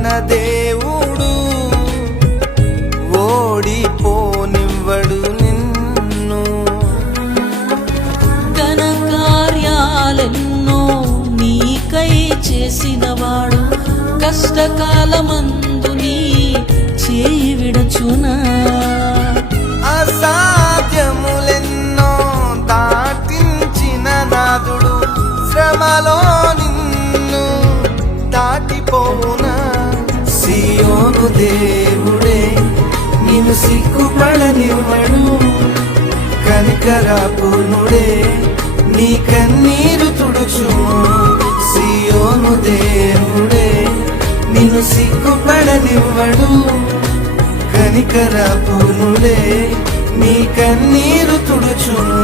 మన దేవుడు ఓడిపోనివ్వడు నిన్ను. ఘన కార్యాలెన్నో నీకై చేసినవాడు కష్టకాలమందు నీ చేయి విడచునా. అసాధ్యములెన్నో దాటించిన నాదుడు శ్రమలో నిన్ను దాటిపోవునా. సియోను దేవుడే నిన్ను సిగ్గుపడనివ్వడు, కనికరపూర్ణుడే నీ కన్నీరు తుడుచును. సియోను దేవుడే నిన్ను సిగ్గుపడనివ్వడు, కనికరపూర్ణుడే నీ కన్నీరు తుడుచును.